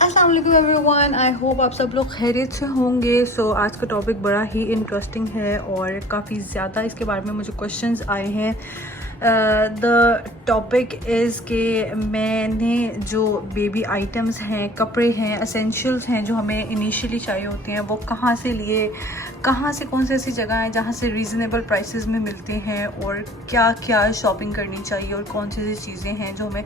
अस्सलाम वालेकुम everyone, I hope आप सब लोग खैरियत से होंगे। आज का टॉपिक बड़ा ही इंटरेस्टिंग है और काफ़ी ज़्यादा इसके बारे में मुझे क्वेश्चंस आए हैं। द टॉपिक इज़ कि मैंने जो बेबी आइटम्स हैं, कपड़े हैं, एसेंशियल्स हैं जो हमें इनिशियली चाहिए होते हैं, वो कहाँ से लिए, कहाँ से, कौन सी ऐसी जगह है जहाँ से रीज़नेबल प्राइसेस में मिलते हैं और क्या क्या शॉपिंग करनी चाहिए और कौन सी ऐसी चीज़ें हैं जो हमें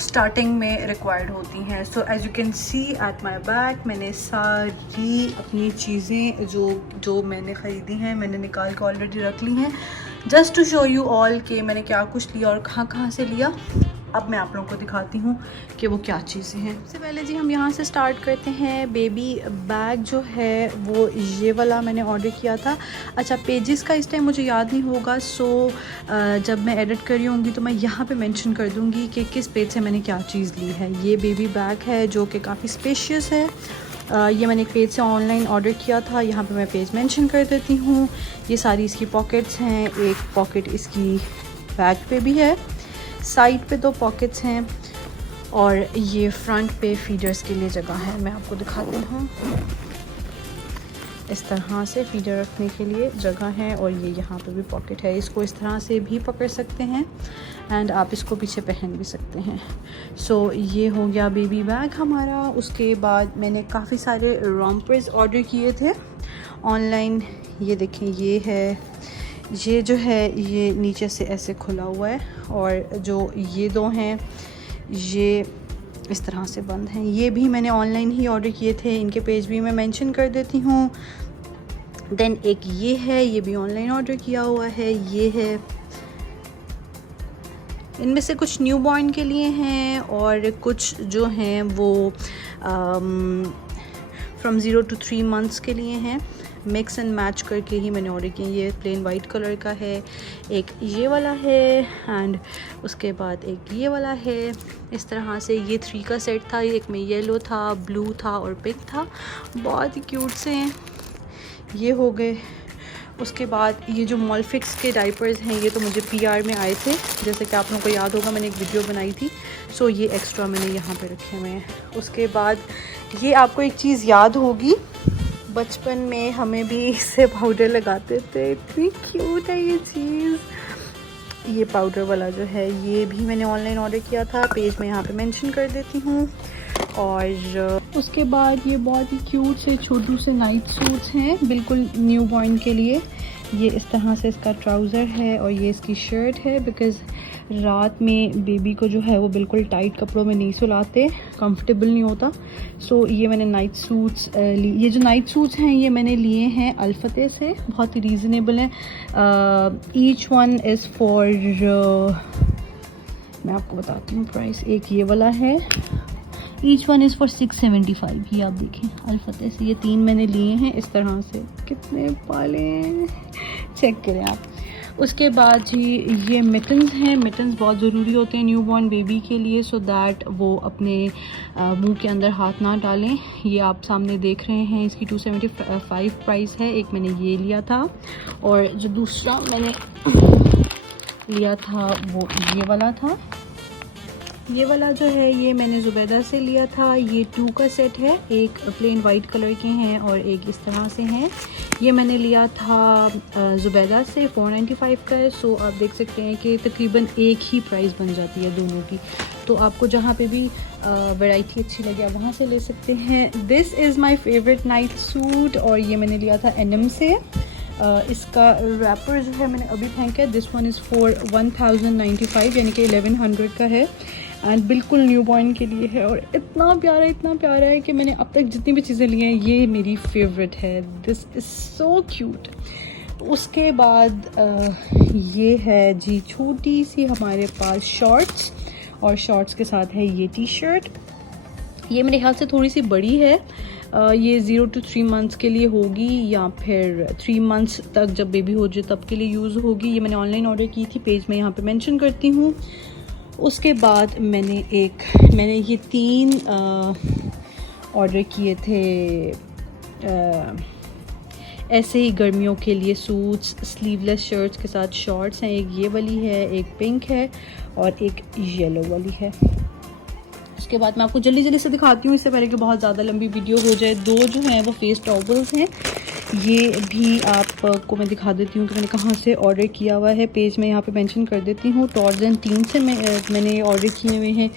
स्टार्टिंग में रिक्वायर्ड होती हैं। So as you can see at my back, मैंने सारी अपनी चीज़ें जो मैंने ख़रीदी हैं मैंने निकाल के ऑलरेडी रख ली हैं, just to show you all कि मैंने क्या कुछ लिया और कहाँ कहाँ से लिया। अब मैं आप लोगों को दिखाती हूँ कि वो क्या चीज़ें हैं। सबसे पहले जी हम यहाँ से स्टार्ट करते हैं। बेबी बैग जो है वो ये वाला मैंने ऑर्डर किया था। अच्छा, पेजेस का इस टाइम मुझे याद नहीं होगा, जब मैं एडिट कर रही होंगी तो मैं यहाँ पे मेंशन कर दूँगी कि किस पेज से मैंने क्या चीज़ ली है। ये बेबी बैग है जो कि काफ़ी स्पेशियस है। ये मैंने एक पेज से ऑनलाइन ऑर्डर किया था, यहाँ पे मैं पेज मेंशन कर देती हूँ। ये सारी इसकी पॉकेट्स हैं, एक पॉकेट इसकी बैग पे भी है, साइड पे 2 पॉकेट्स हैं और ये फ्रंट पे फीडर्स के लिए जगह है। मैं आपको दिखाती हूँ, इस तरह से फीडर रखने के लिए जगह है और ये यहाँ पे भी पॉकेट है। इसको इस तरह से भी पकड़ सकते हैं एंड आप इसको पीछे पहन भी सकते हैं। ये हो गया बेबी बैग हमारा। उसके बाद मैंने काफ़ी सारे रॉम्पर्स ऑर्डर किए थे ऑनलाइन। ये देखें, ये है, ये जो है ये नीचे से ऐसे खुला हुआ है और जो ये 2 हैं ये इस तरह से बंद हैं। ये भी मैंने ऑनलाइन ही ऑर्डर किए थे, इनके पेज भी मैं मेंशन कर देती हूँ। देन एक ये है, ये भी ऑनलाइन ऑर्डर किया हुआ है। ये है, इनमें से कुछ न्यू बॉर्न के लिए हैं और कुछ जो हैं वो फ्रॉम 0 to 3 months के लिए हैं। मिक्स एंड मैच करके ही मैंने ऑर्डर किए। ये प्लेन वाइट कलर का है, एक ये वाला है एंड उसके बाद एक ये वाला है। इस तरह से ये 3 का सेट था। एक में येलो था, ब्लू था और पिंक था। बहुत ही क्यूट से हैं ये हो गए। उसके बाद ये जो मॉलफिक्स के डाइपर्स हैं, ये तो मुझे PR में आए थे, जैसे कि आप लोगों को याद होगा मैंने एक वीडियो बनाई थी। ये एक्स्ट्रा मैंने यहाँ पे रखे हुए हैं। उसके बाद ये आपको एक चीज़ याद होगी, बचपन में हमें भी इससे पाउडर लगाते थे, इतनी क्यूट है ये चीज़। ये पाउडर वाला जो है ये भी मैंने ऑनलाइन ऑर्डर किया था, पेज में यहाँ पे मेंशन कर देती हूँ। और उसके बाद ये बहुत ही क्यूट से छोटू से नाइट सूट्स हैं, बिल्कुल न्यू बॉर्न के लिए। ये इस तरह से इसका ट्राउज़र है और ये इसकी शर्ट है, बिकॉज़ रात में बेबी को जो है वो बिल्कुल टाइट कपड़ों में नहीं सुलाते, कंफर्टेबल नहीं होता। ये मैंने नाइट सूट्स ली। ये जो नाइट सूट्स हैं ये मैंने लिए हैं अल्फते से, बहुत ही रीज़नेबल हैं। ईच वन इज़ फॉर, मैं आपको बताती हूँ प्राइस। एक ये वाला है, ईच वन इज़ फॉर 675। ये आप देखें अल्फते से, ये 3 मैंने लिए हैं इस तरह से। कितने पाले, चेक करें आप। उसके बाद जी ये मिटन्स हैं। मिटन्स बहुत ज़रूरी होते हैं न्यू बॉर्न बेबी के लिए, सो दैट वो अपने मुंह के अंदर हाथ ना डालें। ये आप सामने देख रहे हैं, इसकी 275 प्राइस है। एक मैंने ये लिया था और जो दूसरा मैंने लिया था वो ये वाला था। ये वाला जो है ये मैंने ज़ुबैदा से लिया था। ये 2 का सेट है, एक प्लेन वाइट कलर के हैं और एक इस तरह से हैं। ये मैंने लिया था ज़ुबैदा से, 495 का है। आप देख सकते हैं कि तकरीबन एक ही प्राइस बन जाती है दोनों की। तो आपको जहाँ पे भी वैरायटी अच्छी लगे आप वहाँ से ले सकते हैं। This is my favourite night suit और ये मैंने लिया था NM से। इसका रैपर जो है मैंने अभी फेंका है। दिस वन इज़ फॉर 1095, यानी कि 1100 का है एंड बिल्कुल न्यू बॉर्न के लिए है और इतना प्यारा है कि मैंने अब तक जितनी भी चीज़ें ली हैं ये मेरी फेवरेट है। This is so cute. उसके बाद ये है जी छोटी सी हमारे पास शॉर्ट्स, और शॉर्ट्स के साथ है ये T-शर्ट। ये मेरे ख्याल से थोड़ी सी बड़ी है, ये 0 to 3 months के लिए होगी या फिर 3 months तक जब बेबी हो जाए तब के लिए यूज़ होगी। ये मैंने ऑनलाइन ऑर्डर की थी, पेज में यहाँ पे मेंशन करती हूँ। उसके बाद मैंने ये 3 ऑर्डर किए थे ऐसे ही गर्मियों के लिए सूट्स, स्लीवलेस शर्ट्स के साथ शॉर्ट्स हैं। एक ये वाली है, एक पिंक है और एक येलो वाली है। उसके बाद मैं आपको जल्दी जल्दी से दिखाती हूँ, इससे पहले कि बहुत ज़्यादा लंबी वीडियो हो जाए। 2 जो हैं वो फेस टॉवल्स हैं, ये भी आपको मैं दिखा देती हूँ कि मैंने कहाँ से ऑर्डर किया हुआ है। पेज में यहाँ पे मेंशन कर देती हूँ। टॉर्जन 3 से मैंने ऑर्डर किए हुए हैं।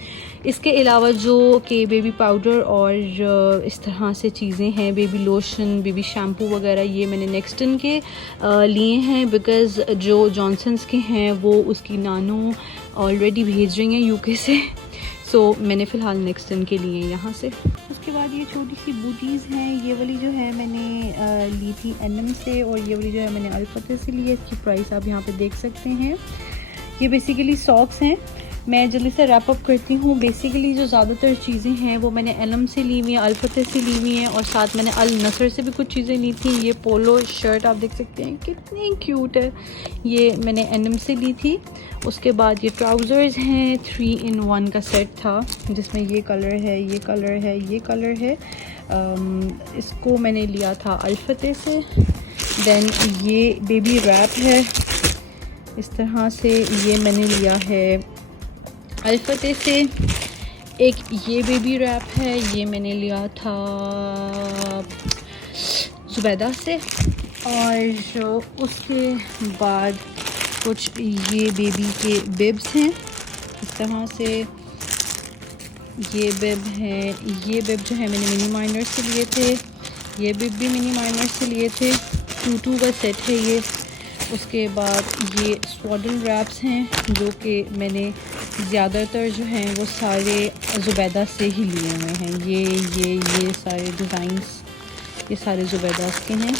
इसके अलावा जो कि बेबी पाउडर और इस तरह से चीज़ें हैं, बेबी लोशन, बेबी शैम्पू वगैरह, ये मैंने नेक्स्टन के लिए हैं, बिकॉज़ जो जॉनसन्स के हैं वो उसकी नानू ऑलरेडी भेज रही हैं यूके से, सो मैंने फ़िलहाल नेक्स्टन के लिए यहाँ से। उसके बाद ये छोटी सी बूटीज़ हैं, ये वाली जो है मैंने ली थी एनएम से, और ये वाली जो है मैंने अल्फते से ली है। इसकी प्राइस आप यहाँ पे देख सकते हैं। ये बेसिकली सॉक्स हैं। मैं जल्दी से रैप अप करती हूँ। बेसिकली जो ज़्यादातर चीज़ें हैं वो मैंने एनएम से ली हुई हैं, अल्फते से ली हुई हैं, और साथ मैंने अल नसर से भी कुछ चीज़ें ली थी। ये पोलो शर्ट आप देख सकते हैं कितनी क्यूट है, ये मैंने एनएम से ली थी। उसके बाद ये ट्राउज़र्स हैं, 3 in 1 का सेट था, जिसमें ये कलर है, ये कलर है, ये कलर है। इसको मैंने लिया था अल्फते से। देन ये बेबी रैप है इस तरह से, ये मैंने लिया है अल्फते से। एक ये बेबी रैप है, ये मैंने लिया था ज़ुबैदा से। और उसके बाद कुछ ये बेबी के बिब्स हैं इस तरह से, ये बिब हैं। ये बिब जो है मैंने मिनी माइनर से लिए थे, ये बिब भी मिनी माइनर से लिए थे। 2 का सेट है ये। उसके बाद ये स्वाडल रैप्स हैं, जो कि मैंने ज़्यादातर जो हैं वो सारे ज़ुबैदा से ही लिए हुए हैं। ये सारे डिज़ाइंस ये सारे ज़ुबैदा के हैं।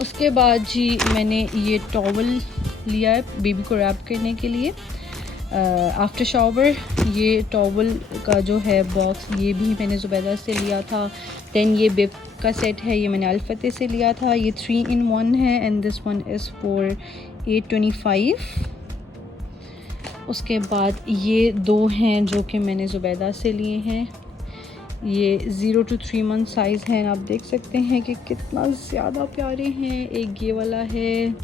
उसके बाद जी मैंने ये टॉवल लिया है बेबी को रैप करने के लिए आफ्टर शावर। ये टॉवल का जो है बॉक्स, ये भी मैंने ज़ुबैदा से लिया था। देन ये बिब का सेट है, ये मैंने अल्फते से लिया था। ये 3 in 1 है, and this one is for 825। उसके बाद ये 2 हैं जो कि मैंने ज़ुबैदा से लिए हैं। ये 0 to 3 month साइज़ हैं, आप देख सकते हैं कि कितना ज़्यादा प्यारे हैं। एक ये वाला है,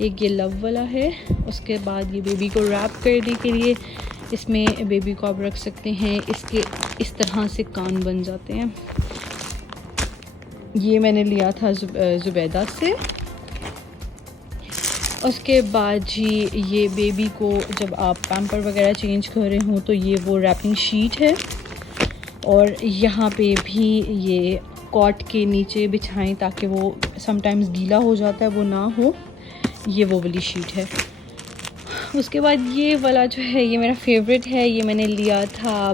एक ये लव वाला है। उसके बाद ये बेबी को रैप करने के लिए इसमें बेबी को आप रख सकते हैं। इसके इस तरह से कान बन जाते हैं। ये मैंने लिया था ज़ुबैदा से। उसके बाद जी ये बेबी को जब आप पैम्पर वगैरह चेंज कर रहे हो तो ये वो रैपिंग शीट है, और यहाँ पे भी ये कॉट के नीचे बिछाएं ताकि वो समटाइम्स गीला हो जाता है, वो ना हो। ये वो वाली शीट है। उसके बाद ये वाला जो है ये मेरा फेवरेट है, ये मैंने लिया था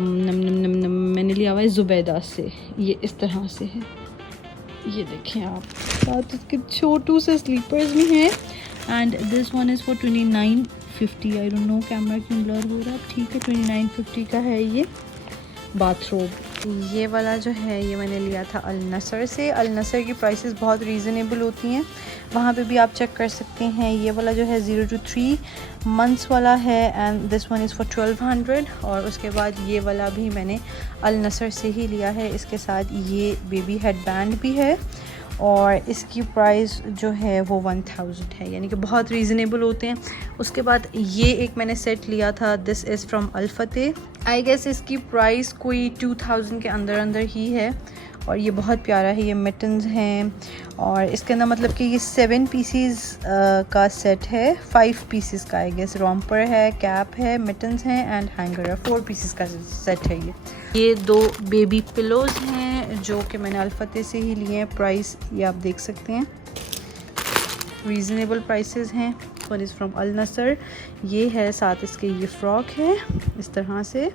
मैंने लिया हुआ है ज़ुबैदा से। ये इस तरह से है, ये देखें आप, साथ उसके छोटू से स्लीपर्स भी हैं। And this one is for 2950। I don't know camera क्यों ब्लर हो रहा है, ठीक है। 2950 का है ये बाथरोब। ये वाला जो है ये मैंने लिया था अल नसर से। अल नसर की प्राइसेस बहुत रीज़नेबल होती हैं, वहाँ पे भी आप चेक कर सकते हैं। ये वाला जो है 0 to 3 months वाला है, and this one is for 1200। और उसके बाद ये वाला भी मैंने अल नसर से ही लिया है। इसके साथ ये बेबी हेड बैंड भी है, और इसकी प्राइस जो है वो 1000 है, यानी कि बहुत रीज़नेबल होते हैं। उसके बाद ये एक मैंने सेट लिया था, this is from Alfatah. I guess इसकी प्राइस कोई 2000 के अंदर ही है, और ये बहुत प्यारा है। ये मिटन्स हैं, और इसके अंदर मतलब कि ये 7 पीसीज का सेट है, 5 पीसीज का। आई गेस रॉम्पर है, कैप है, मिटन्स हैं, एंड हैंगर है। 4 पीसीज का सेट है ये 2 बेबी पिलोज़ हैं जो कि मैंने अल्फते से ही लिए हैं। प्राइस ये आप देख सकते हैं, रीज़नेबल प्राइसेस हैं। वन इज़ फ्रॉम अल नसर, ये है। साथ इसके ये फ़्रॉक है इस तरह से,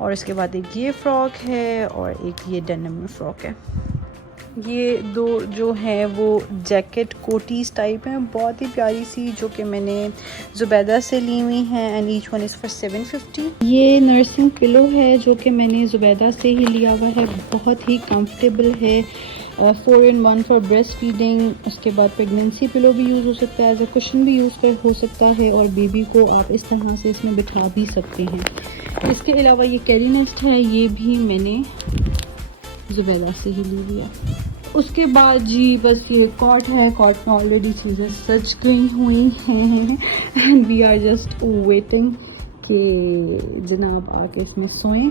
और इसके बाद एक ये फ़्रॉक है, और एक ये डेनिम में फ़्रॉक है। ये 2 जो हैं वो जैकेट कोटीज़ टाइप हैं, बहुत ही प्यारी सी, जो कि मैंने ज़ुबैदा से ली हुई हैं, and each one is for 750। ये नर्सिंग पिलो है जो कि मैंने ज़ुबैदा से ही लिया हुआ है, बहुत ही कंफर्टेबल है। 4 in 1 फॉर ब्रेस्ट फीडिंग। उसके बाद प्रेगनेंसी पिलो भी यूज़ हो सकता है, एज अ कुशन भी यूज़ हो सकता है, और बेबी को आप इस तरह से इसमें बिठा भी सकते हैं। इसके अलावा ये कैरी नेस्ट है, ये भी मैंने ज़ुबैदा से ही ली हुई है। उसके बाद जी बस ये कॉट है, कॉट में ऑलरेडी चीज़ें सज गई हुई हैं and we are just waiting कि जनाब आके इसमें सोएं।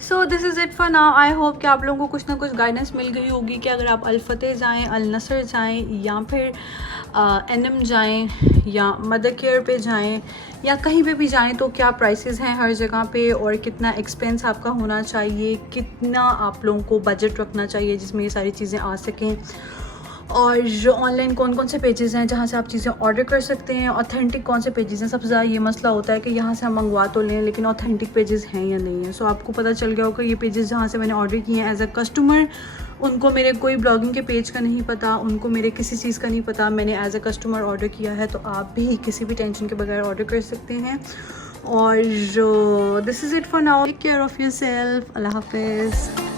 So this is it for now. I hope कि आप लोगों को कुछ ना कुछ गाइडेंस मिल गई होगी कि अगर आप अल-फतेह जाएँ, अल-नसर जाएँ या फिर एनएम जाएँ या मदर केयर पे जाएँ या कहीं पे भी जाएँ तो क्या प्राइसेस हैं हर जगह पे और कितना एक्सपेंस आपका होना चाहिए, कितना आप लोगों को बजट रखना चाहिए जिसमें ये सारी चीज़ें आ सकें, और ऑनलाइन कौन कौन से पेजेस हैं जहाँ से आप चीज़ें ऑर्डर कर सकते हैं, ऑथेंटिक कौन से पेजेस हैं। सबसे ज़्यादा ये मसला होता है कि यहाँ से हम मंगवा तो लें लेकिन ऑथेंटिक पेजेस हैं या नहीं है। सो आपको पता चल गया होगा ये पेजेस जहाँ से मैंने ऑर्डर किए हैं एज अ कस्टमर, उनको मेरे कोई ब्लॉगिंग के पेज का नहीं पता, उनको मेरे किसी चीज़ का नहीं पता, मैंने एज अ कस्टमर ऑर्डर किया है। तो आप भी किसी भी टेंशन के बगैर ऑर्डर कर सकते हैं। और this is it for now. Take care of yourself. अल्लाह हाफिज़।